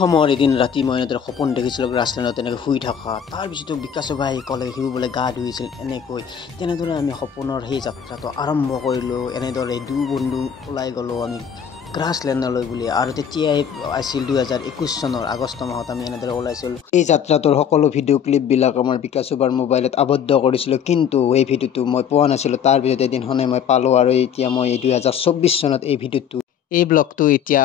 সময়ৰ এদিন ৰাতি মই এনেদৰে সপোন দেখিছিলোঁ গ্ৰাছলেণ্ডত এনেকৈ শুই থকা। তাৰপিছতো বিকাশ ভাই ক'লে সিও বোলে গা ধুইছিল এনেকৈ। তেনেদৰে আমি সপোনৰ সেই যাত্ৰাটো আৰম্ভ কৰিলোঁ। এনেদৰে দুই বন্ধু ওলাই গ'লোঁ আমি গ্ৰাছলেণ্ডলৈ বুলি। আৰু তেতিয়াই আছিল 2021 চনৰ আগষ্ট মাহত আমি এনেদৰে ওলাইছিলোঁ। এই যাত্ৰাটোৰ সকলো ভিডিঅ' ক্লিপবিলাক আমাৰ বিকাশ বাৰ মোবাইলত আবদ্ধ কৰিছিলোঁ, কিন্তু এই ভিডিঅ'টো মই পোৱা নাছিলোঁ। তাৰপিছত এদিনখনে মই পালোঁ আৰু এতিয়া মই 2024 চনত এই ব্লগটো এতিয়া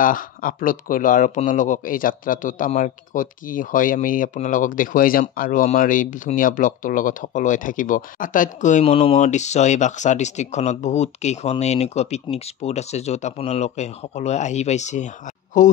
আপলোড কৰিলোঁ আৰু আপোনালোকক এই যাত্ৰাটোত আমাৰ ক'ত কি হয় আমি আপোনালোকক দেখুৱাই যাম আৰু আমাৰ এই ধুনীয়া ব্লগটোৰ লগত সকলোৱে থাকিব। আটাইতকৈ মনোমোহা দৃশ্য এই বাক্সা ডিষ্ট্ৰিক্টখনত বহুত কেইখনে এনেকুৱা পিকনিক স্পট আছে য'ত আপোনালোকে সকলোৱে আহি পাইছে।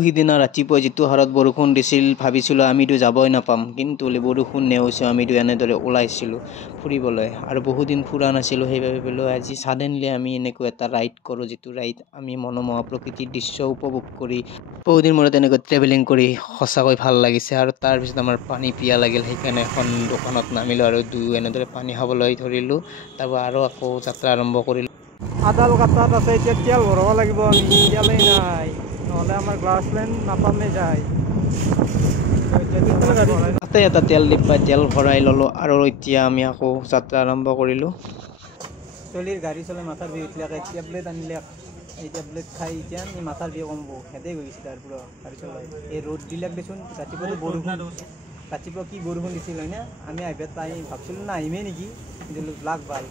সিদিনা ৰাতিপুৱা যিটো হাৰত বৰষুণ দিছিল ভাবিছিলোঁ আমিতো যাবই নাপাম, কিন্তু বৰষুণ নেওচি আমিতো এনেদৰে ওলাইছিলোঁ ফুৰিবলৈ আৰু বহুদিন ফুৰা নাছিলোঁ। সেইবাবে ভাবিলোঁ আজি ছাডেনলি আমি এনেকুৱা এটা ৰাইড কৰোঁ, যিটো ৰাইড আমি মনোমোহা প্ৰকৃতিৰ দৃশ্য উপভোগ কৰি বহুদিন মূৰত এনেকৈ ট্ৰেভেলিং কৰি সঁচাকৈ ভাল লাগিছে। আৰু তাৰপিছত আমাৰ পানী পিয়া লাগিল, সেইকাৰণে এখন দোকানত নামিলোঁ আৰু দুয়ো এনেদৰে পানী খাবলৈ ধৰিলোঁ। তাৰপৰা আৰু আকৌ যাত্ৰা আৰম্ভ কৰিলোঁ। আদাল কাটাত আছে, এতিয়া তেল ভৰাব লাগিব। আমি তেলেই নাই, নহ'লে আমাৰ গ্ৰাছলেণ্ড নাপামেই যায়। তাতে এটা তেল ডিপ পাই তেল ভৰাই ল'লোঁ আৰু এতিয়া আমি আকৌ যাত্ৰা আৰম্ভ কৰিলোঁ। চলিৰ গাড়ী চলাই মাথাৰ বিষ উঠিলে টেবলেট আনিলে, এই টেবলেট খাই এতিয়া আমি মাথাৰ বিষ কমব। হেঁতেই গৈছে তাৰ পৰা গাড়ী চলাই। এই ৰ'দবিলাক দেচোন, ৰাতিপুৱাতো বৰষুণ, ৰাতিপুৱা কি বৰষুণ দিছিল হয় না? আমি আহিব টাইম ভাবছিলোঁ নাহিমেই নেকি, কিন্তু লাগ ভাল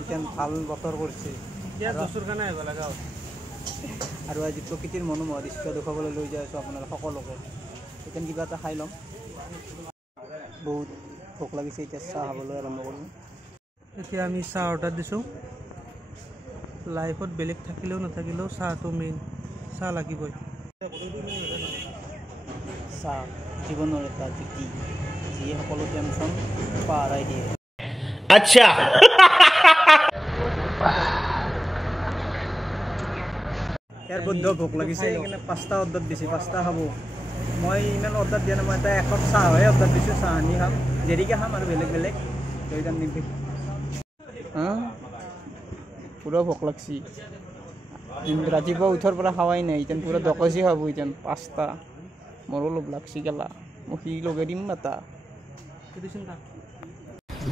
এতিয়া ভাল বতৰ কৰিছে আৰু আজি প্ৰকৃতিৰ মনোমোহা দৃশ্য দেখুৱাবলৈ লৈ যাই আছোঁ আপোনালোক সকলোকে। এতিয়া কিবা এটা খাই ল'ম, বহুত ভোক লাগিছে। এতিয়া চাহ খাবলৈ আৰম্ভ কৰিম। এতিয়া আমি চাহ অৰ্ডাৰ দিছোঁ। লাইফত বেলেগ থাকিলেও নাথাকিলেও চাহটো মেইন, চাহ লাগিবই। চাহ জীৱনৰ এটা জুতি, যিয়ে সকলো টেনচন পাহৰাই দিয়ে। আচ্ছা ইয়াৰ বদ্ধ ভোক লাগিছে, সেইকাৰণে 5টা অৰ্ডাৰ দিছে, 5টা খাব। মই ইমান অৰ্ডাৰ দিয়া নাই, মই এটা একাপ চাহহে অৰ্ডাৰ দিছোঁ। চাহ আনি খাম, দেৰিকৈ খাম আৰু বেলেগ বেলেগ দৈদান নিবি। পুৰা ভোক লাগছি, ৰাতিপুৱা উঠাৰ পৰা খাৱাই নাই। এতিয়া পুৰা দকচি খাব এতিয়া 5টা। মোৰো লোভ লাগছি গেলা, মোক সি লগাই দিম এটা।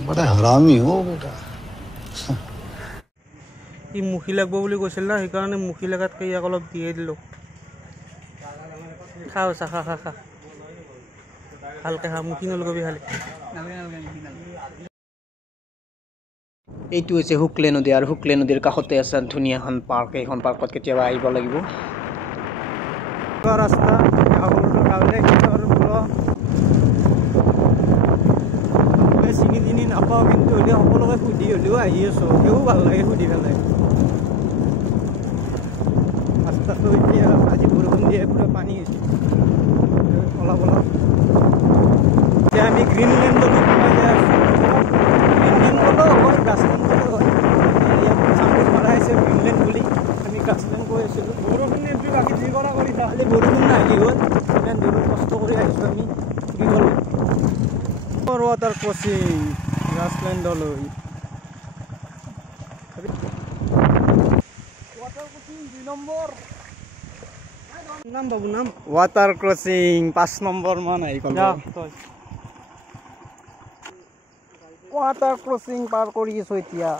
बड़ा हरामी हो बेटा। ই মুখি লাগব বুলি কৈছিল না, সেইকাৰণে মুখি লগাতকৈ ইয়াক অলপ দিয়ে দিলোঁ। খাওঁ চাহ, খা খা খা ভালকৈ খা, মুখি নলগাবি খালি। এইটো হৈছে শুক্লে নদী আৰু শুক্লে নদীৰ কাষতে আছে ধুনীয়া এখন পাৰ্ক। এইখন পাৰ্কত কেতিয়াবা আহিব লাগিব। ৰাস্তা চিনি চিনি নাপাওঁ, কিন্তু হ'লেও সকলোকে সুধি হ'লেও আহি আছোঁ। সেইও ভাল লাগে সুধি পেলাই। ৰাস্তাটো এতিয়া আজি বৰষুণ দিয়ে পুৰা পানী হৈছে অলপ অলপ। এতিয়া আমি গ্ৰীণলেণ্ডলৈ সোমাই যাই আছোঁ। গ্ৰীণলেণ্ডতো হয়, গ্ৰাছলেণ্ডতো হয়। ইয়াত চামটো মাৰা হৈছে গ্ৰীণলেণ্ড বুলি, আমি গ্ৰাছলেণ্ড কৈ আছিলোঁ। বৰষুণ নিদিবি, বাকী যি কৰা কৰি থাক। খালি বৰষুণ নাহিলি হ'ল, ইমান দূৰত কষ্ট কৰি আহিছোঁ আমি। কি ক'লোঁ ৱাটাৰ ক্ৰচিং গ্ৰাছলেণ্ডলৈ। নাম বাবু নাম ৱাটাৰ ক্ৰচিং 5 নম্বৰ মান আহি গ'ল। ৱাটাৰ ক্ৰচিং পাৰ কৰি আছোঁ এতিয়া।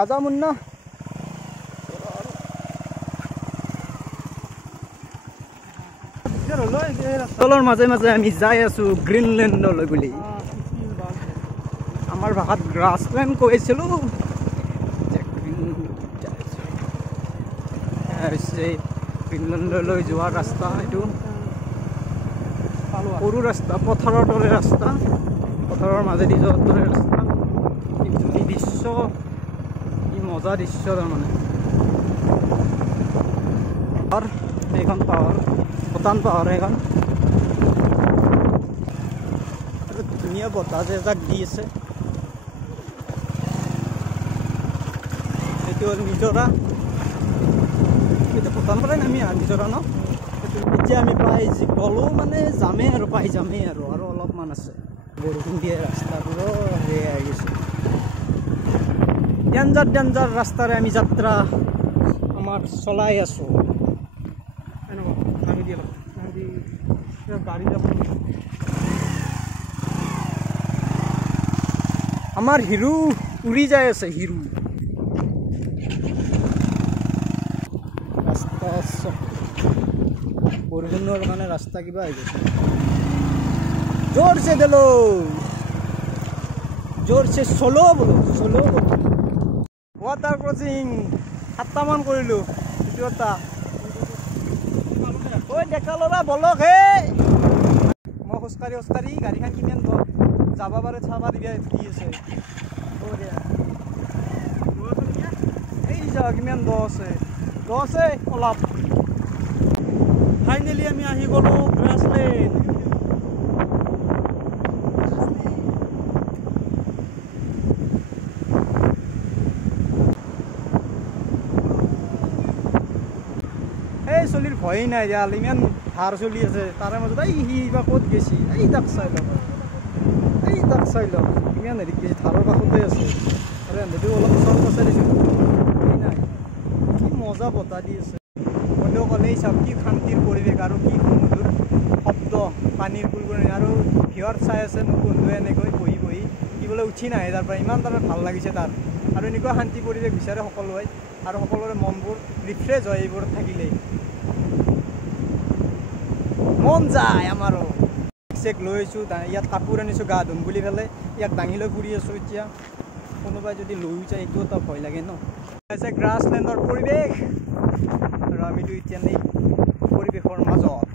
আজা মুন্না তলৰ মাজে মাজে আমি যাই আছোঁ গ্ৰীণলেণ্ডলৈ বুলি। আমাৰ ভাষাত গ্ৰাছলেণ্ড কৈছিলোঁ। গ্ৰীণলেণ্ডলৈ যোৱা ৰাস্তা এইটো সৰু ৰাস্তা, পথাৰৰ দৰে ৰাস্তা, পথাৰৰ মাজেদি যোৱাৰ দৰে ৰাস্তা। কিন্তু এই দৃশ্য, ই মজা দৃশ্য তাৰমানে। সেইখন পাহাৰ ভূটান পাহাৰ, সেইখন আৰু ধুনীয়া বতাহ এজাক দি আছে। এইটো হ'ল নিজৰা, এইটো ভূটান পৰাই নামি আহা নিজৰা ন। এতিয়া আমি পাই গ'লোঁ মানে যামেই আৰু পাই যামেই আৰু অলপমান আছে। বৰষুণ দিয়ে ৰাস্তাবোৰো সেয়াই আহি গৈছে। ডেঞ্জাৰ ডেঞ্জাৰ ৰাস্তাৰে আমি যাত্ৰা। আমাৰ চলাই আছোঁ নামি দিয়ে গাড়ী যাব আমাৰ হিৰো উৰি যাই আছে হিৰো ৰাস্তা বৰষুণৰ কাৰণে ৰাস্তা কিবা হৈ গৈছে জোৰছে দিলো জোৰছে চলো বোলো ৱাটাৰ ক্ৰচিং 7টামান কৰিলোঁ এইটো এটা ঐ ডেকা ল'ৰা বলক হে মই খোজকাঢ়ি গাড়ীখন কিমান দূৰ যাব পাৰে চাবা দিবা দি আছে এই যা কিমান দ আছে অলপ ফাইনেলি আমি আহি গ'লোঁ গ্ৰাছলেণ্ড এই চলিৰ ভয়েই নাই ইয়াল ইমান ধাৰ চলি আছে তাৰে মাজত এই সি বা ক'ত গেছি এই তাক চাই লওক ইমান হেৰি গেছি ধাৰৰ কাষতে আছে আৰু এহেঁতি অলপ ওচৰত আছে দিছোঁ এই নাই কি মজা বতাহ দি আছে বন্ধু ক'লেই চাওক কি শান্তিৰ পৰিৱেশ আৰু কি সুমধুৰ শব্দ পানীৰ কুলকুলি আৰু ভিৰত চাই আছে মোক বন্ধুৱে এনেকৈ বহি কি বোলে উঠি নাহে তাৰ পৰা ইমান তাৰমানে ভাল লাগিছে তাৰ আৰু এনেকুৱা শান্তি পৰিৱেশ বিচাৰে সকলোৱে আৰু সকলোৰে মনবোৰ ৰিফ্ৰেছ হয় এইবোৰত থাকিলেই মন যায় আমাৰো চেক লৈ আছোঁ ইয়াত কাপোৰ আনিছোঁ গা ধুম বুলি পেলাই ইয়াক দাঙি লৈ ফুৰি আছোঁ এতিয়া কোনোবাই যদি লৈও যায় এইটো এটা ভয় লাগে ন আছে গ্ৰাছলেণ্ডৰ পৰিৱেশ আৰু আমিতো এতিয়া নেই পৰিৱেশৰ মাজত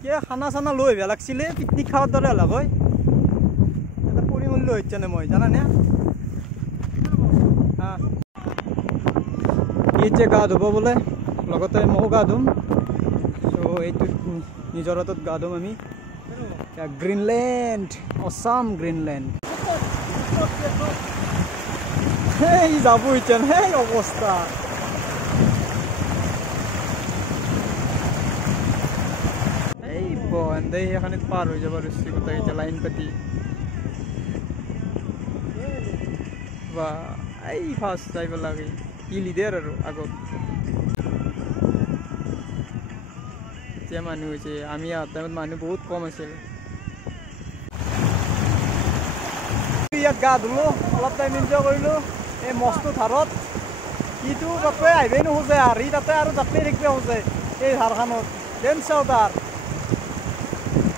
কিয় খানা চানা লৈ আহিব লাগিছিলে পিকনিক খাৱাৰ দৰে অলপ হয় এটা পৰিমূল্য হৈছে নে মই জানানে এতিয়া গা ধুব বোলে লগতে ময়ো গা ধুম চ' এইটো নিজৰাটোত গা ধুম আমি গ্ৰীণলেণ্ড অসাম গ্ৰীণলেণ্ড এই যাব এতিয়া সেই অৱস্থা এই বন্ধে এখানে পাৰ হৈ যাব ৰুচি গোটেই এতিয়া লাইন পাতি বা এই ফাৰ্ষ্ট যাইব লাগে ই লিডাৰ আৰু আগত এতিয়া মানুহ হৈছে আমি অহা টাইমত মানুহ বহুত কম আছিল ইয়াত গা ধুলোঁ অলপ টাইম এনজয় কৰিলোঁ এই মস্ত ধাৰত সিটো বাপে আহিবই নোখোজে আৰু ই তাতে আৰু যাত্ৰী থাকিব খোজে এই ধাৰখনত দেন চাওঁ তাৰ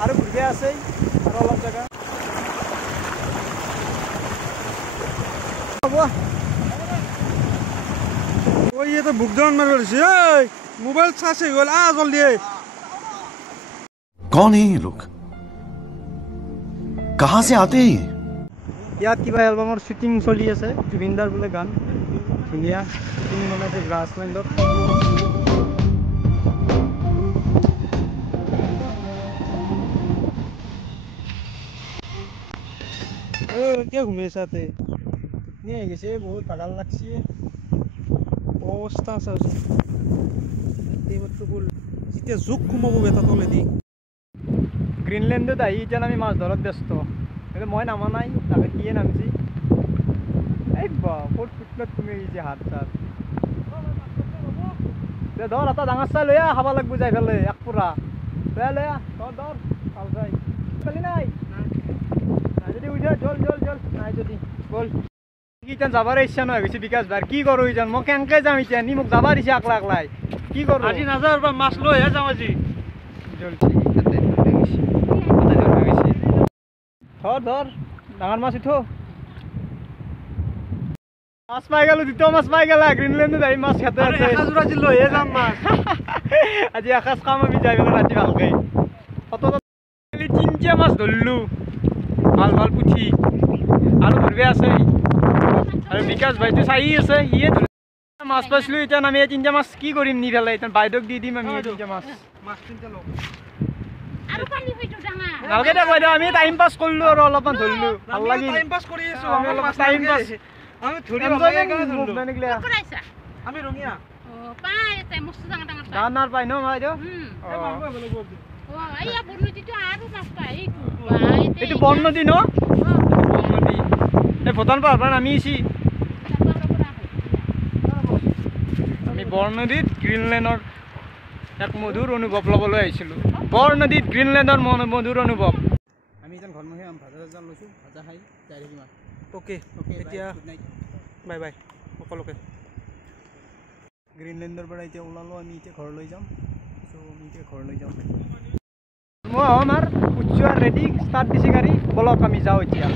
আৰু ঘূৰিব আছেই আৰু অলপ জেগা হ'ব ওই ये तो भुगतान में रही है मोबाइल सासे गोल आ जल्दी कौन है ये लोग कहाँ से आते हैं ইয়াত কিবা এলবামৰ শ্বুটিং চলি আছে জুবিনদাৰ বোলে গান ধুনীয়া শ্বুটিং বনাইছে গ্ৰাছলেণ্ডত কিয় ঘুমি আছাতে নিয়ে গেছে বহুত ভাগাল লাগছে অৱস্থা আছে যেতিয়া জোক সোমাব বেটা তলেদি গ্ৰীণলেণ্ডত আহি এতিয়া আমি মাছ ধৰাত ব্যস্ত কিন্তু মই নামা নাই তাকে কিয়ে নামছি এই বা ক'ত ফুটনত তুমি আহিছে হাত চাত ধৰ এটা ডাঙৰ চাই লৈ খাব লাগিব যাই পেলাই এক পুৰা লৈ ধৰ ধৰ ভাল চাই খালি নাই যদি উঠে জল নাই যদি বল ইতান যাবাৰ ইচ্ছা নহয় গৈছে বিকাশ ভাই কি কৰোঁ ইতান মই কেনেকৈ যাম এতিয়া নি মোক যাবাৰ দিছে আকলাই কি কৰোঁ আজি নাযাওঁ বা মাছ লৈহে যাওঁ আজি ধৰ ডাঙৰ মাছ উঠো মাছ পাই গেলো দুটা মাছ পাই গেলা গ্ৰীণলেণ্ডত আহি মাছ খাতে আছে আজি লৈহে যাম মাছ আজি এসাঁজ খাম আমি যাই পেলাই ৰাতি ভালকৈ তিনিটা মাছ ধৰিলোঁ ভাল পুঠি আৰু ধৰিব আছে আৰু বিকাশ ভাইটো চাই আছে সিয়ে মাছ পাইছিলোঁ এতিয়া আমি এই তিনিটা মাছ কি কৰিম নি পেলাই এতিয়া বাইদেউক দি দিম আমি তিনিটা মাছ ভালকৈ দেখুৱাই দিওঁ আমি টাইম পাছ কৰিলোঁ আৰু অলপমান ধৰিলোঁ ভাল লাগিল টাইম পাছ কৰি আছো আমি অলপ টাইম পাছ আমি ধৰি আমি ৰঙিয়া ডাঙৰ পাই ন বাইদেউ এইটো বন নদী ন বন নদী এই ভূটান পাহাৰ পৰা নামি আহিছি আমি বৰনদীত গ্ৰীণলেণ্ডৰ এক মধুৰ অনুভৱ ল'বলৈ আহিছিলোঁ বৰনদীত গ্ৰীণলেণ্ডৰ মধুৰ অনুভৱ আমি এতিয়া ঘৰমুখে ভাজা চাজা লৈছোঁ ভাজা খাই যাই থাকিম অ'কে এতিয়া বাই বাই সকলোকে গ্ৰীণলেণ্ডৰ পৰা এতিয়া ওলালোঁ আমি এতিয়া ঘৰলৈ যাম চ' আমি এতিয়া ঘৰলৈ যাম মই আমাৰ উচ্চ ৰেডি ষ্টাৰ্ট দিছে গাড়ী বলক আমি যাওঁ এতিয়া